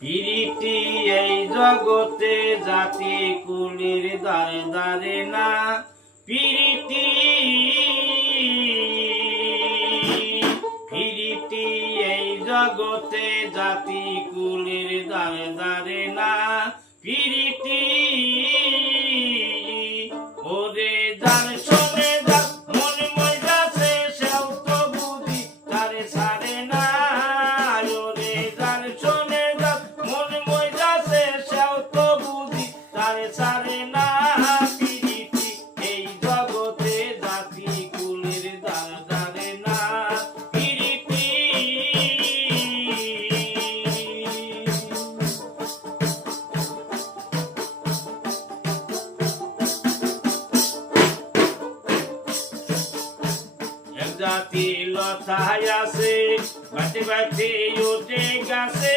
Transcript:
পিরিতি এই জগতে জাতি কুলের দারে দারে না পিরিতি পিরিতি এই জগতে জাতি কুলের দারে দারে না পিরিতি ওরে জান শোনে যা মনে মইতাছে সেও তো বুঝি তারে ছাড়ে না ওরে জান শোনে যা মনে মইতাছে সেও তো বুঝি তারে ছাড়ে না পিরিতি এই জগতে জাতি কুলের দারে দারে না পিরিতি জাতি লতায় আছে বাটে বাটে ওঠে গাছে।